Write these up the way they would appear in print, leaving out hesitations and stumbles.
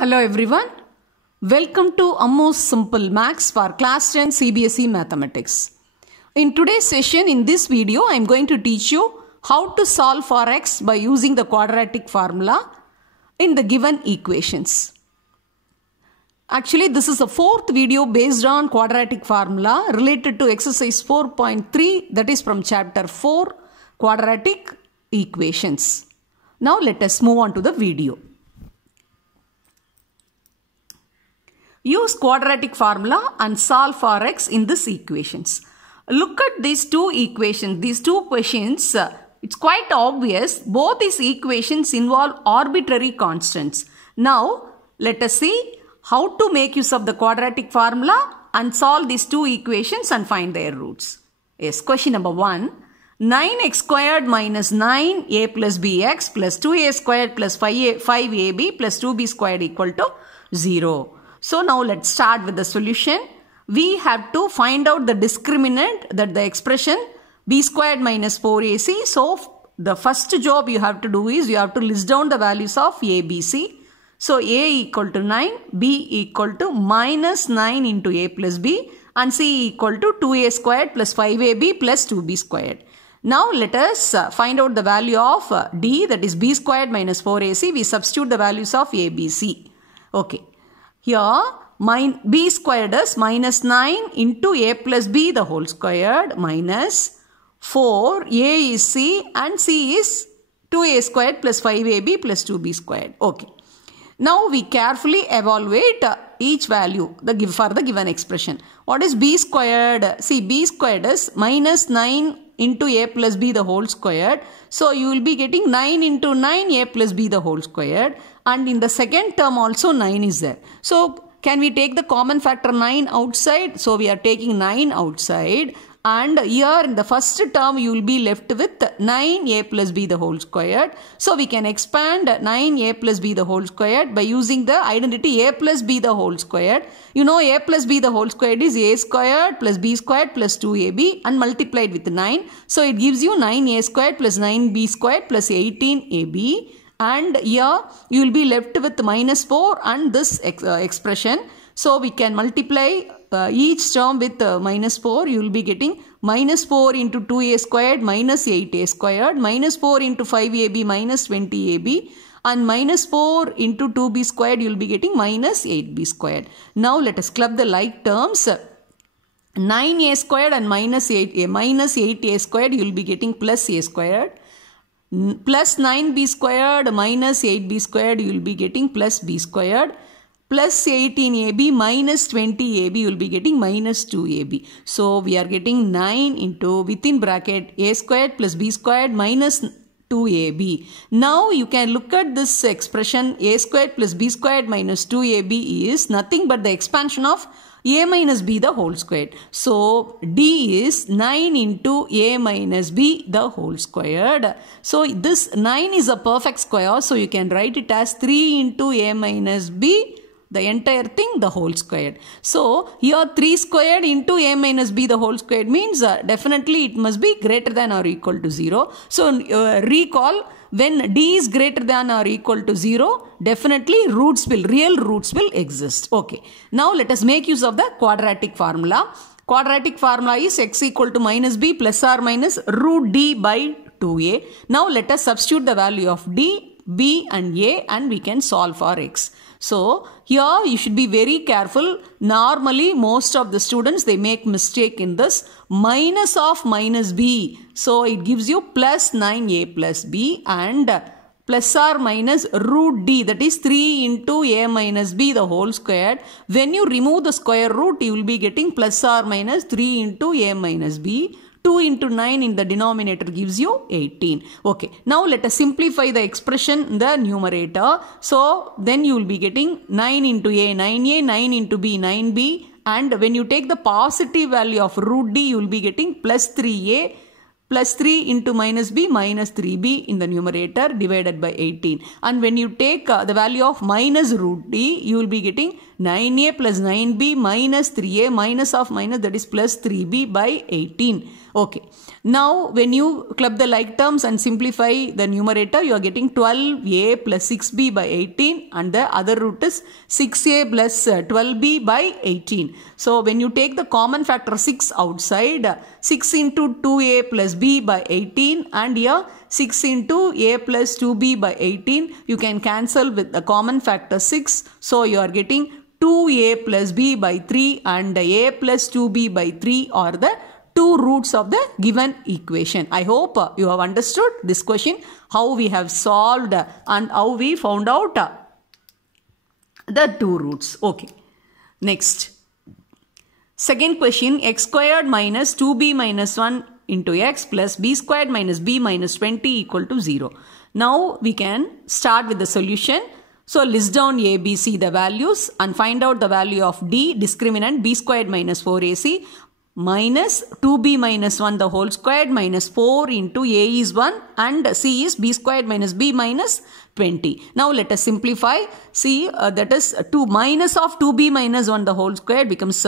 Hello everyone. Welcome to Ammo's Simple Maths for Class 10 CBSE Mathematics. In today's session, in this video, I am going to teach you how to solve for x by using the quadratic formula in the given equations. Actually, this is the fourth video based on quadratic formula related to exercise 4.3, that is from chapter 4, quadratic equations. Now let us move on to the video. Use quadratic formula and solve for x in these equations. Look at these two equations, these two questions. It's quite obvious both these equations involve arbitrary constants. Now let us see how to make use of the quadratic formula and solve these two equations and find their roots. Yes, question number 1. 9x squared minus 9a plus bx plus 2a squared plus 5ab plus 2b squared equal to 0. So now let's start with the solution. We have to find out the discriminant, that the expression b squared minus 4ac. So the first job you have to do is you have to list down the values of a, b, c. So a equal to 9, b equal to minus 9 into a plus b, and c equal to 2a squared plus 5ab plus 2b squared. Now let us find out the value of d, that is b squared minus 4ac. We substitute the values of a, b, c. Okay. Here b squared is minus 9 into a plus b the whole squared minus 4, a is c and c is 2a squared plus 5ab plus 2b squared. Okay. Now we carefully evaluate each value for the given expression. What is b squared? See, b squared is minus 9 into a plus b the whole squared. So you will be getting 9 into 9 a plus b the whole squared. And in the second term also 9 is there. So can we take the common factor 9 outside? So we are taking 9 outside. And here in the first term you will be left with 9a plus b the whole squared. So we can expand 9a plus b the whole squared by using the identity a plus b the whole squared. You know a plus b the whole squared is a squared plus b squared plus 2ab and multiplied with 9. So it gives you 9a squared plus 9b squared plus 18ab. And here you will be left with minus 4 and this expression. So we can multiply each term with minus 4. You will be getting minus 4 into 2a squared minus 8a squared, minus 4 into 5ab minus 20ab, and minus 4 into 2b squared you will be getting minus 8b squared. Now let us club the like terms. 9a squared and minus 8a squared you will be getting plus a squared. Plus 9b squared minus 8b squared you will be getting plus b squared. Plus 18ab minus 20ab you will be getting minus 2ab. So we are getting 9 into within bracket a squared plus b squared minus 2ab. Now you can look at this expression a squared plus b squared minus 2ab is nothing but the expansion of a minus b the whole squared. So d is 9 into a minus b the whole squared. So this 9 is a perfect square. So you can write it as 3 into a minus b, the entire thing, the whole squared. So here 3 squared into a minus b the whole squared means definitely it must be greater than or equal to 0. So recall, when d is greater than or equal to 0, definitely real roots will exist. Okay. Now let us make use of the quadratic formula. Quadratic formula is x equal to minus b plus or minus root d by 2a. Now let us substitute the value of d, b and a and we can solve for x. So here you should be very careful. Normally most of the students, they make mistake in this minus of minus b. So it gives you plus 9a plus b and plus or minus root d, that is 3 into a minus b the whole squared. When you remove the square root you will be getting plus or minus 3 into a minus b. 2 into 9 in the denominator gives you 18. Okay. Now let us simplify the expression in the numerator. So then you will be getting 9 into a, 9a, 9 into b, 9b. And when you take the positive value of root d, you will be getting plus 3a plus 3 into minus b minus 3b in the numerator divided by 18. And when you take the value of minus root d, you will be getting 9a plus 9b minus 3a minus of minus, that is plus 3b by 18. Okay. Now when you club the like terms and simplify the numerator, you are getting 12a plus 6b by 18, and the other root is 6a plus 12b by 18. So when you take the common factor 6 outside, 6 into 2a plus b by 18, and here 6 into a plus 2b by 18, you can cancel with the common factor 6. So you are getting 2a plus b by 3 and a plus 2b by 3 are the two roots of the given equation. I hope you have understood this question, how we have solved and how we found out the two roots. Okay. Next. Second question, x squared minus 2b minus 1 into x plus b squared minus b minus 20 equal to 0. Now we can start with the solution. So list down a, b, c the values and find out the value of d, discriminant b squared minus 4ac minus 2b minus 1 the whole squared minus 4 into a is 1 and c is b squared minus b minus 20. Now let us simplify. See, that is 2 minus of 2b minus 1 the whole squared becomes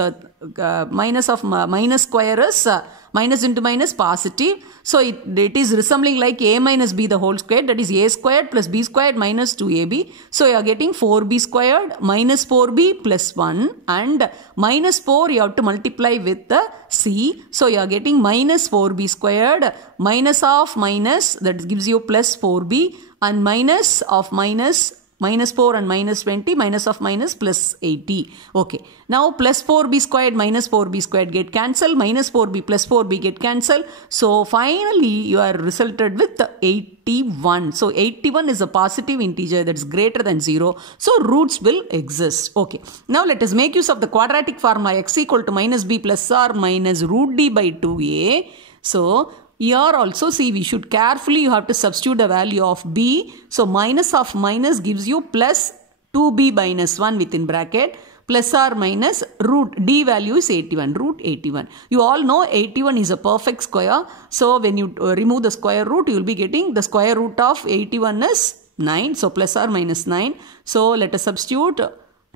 minus of minus square is minus into minus positive. So it is resembling like a minus b the whole squared, that is a squared plus b squared minus 2ab. So you are getting 4b squared minus 4b plus 1 and minus 4 you have to multiply with the c. So you are getting minus 4b squared minus of minus, that gives you plus 4b, and minus of minus 4 and minus 20, minus of minus plus 80. Okay. Now plus 4b squared minus 4b squared get cancelled, minus 4b plus 4b get cancelled. So finally you are resulted with 81. So 81 is a positive integer that is greater than 0. So roots will exist. Okay. Now let us make use of the quadratic formula x equal to minus b plus or minus root d by 2a. So here also see, we should carefully, you have to substitute the value of b. So minus of minus gives you plus 2b minus 1 within bracket plus or minus root d value is 81, root 81. You all know 81 is a perfect square. So when you remove the square root, you will be getting the square root of 81 is 9. So plus or minus 9. So let us substitute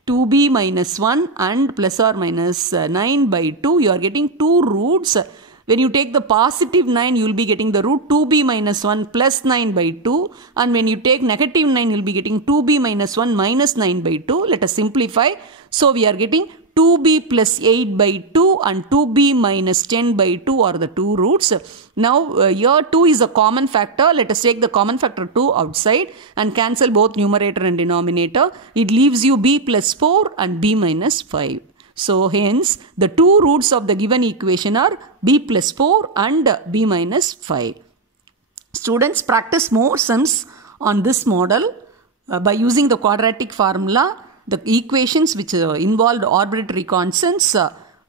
2b minus 1 and plus or minus 9 by 2. You are getting two roots. When you take the positive 9, you will be getting the root 2b minus 1 plus 9 by 2. And when you take negative 9, you will be getting 2b minus 1 minus 9 by 2. Let us simplify. So we are getting 2b plus 8 by 2 and 2b minus 10 by 2 are the two roots. Now here 2 is a common factor. Let us take the common factor 2 outside and cancel both numerator and denominator. It leaves you b plus 4 and b minus 5. So hence the two roots of the given equation are b plus 4 and b minus 5. Students, practice more sums on this model by using the quadratic formula. The equations which involved arbitrary constants,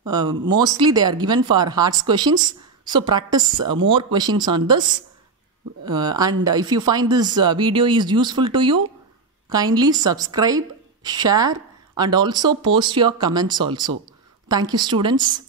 mostly they are given for HARTS questions. So practice more questions on this. And if you find this video is useful to you, kindly subscribe, share, and also post your comments also. Thank you, students.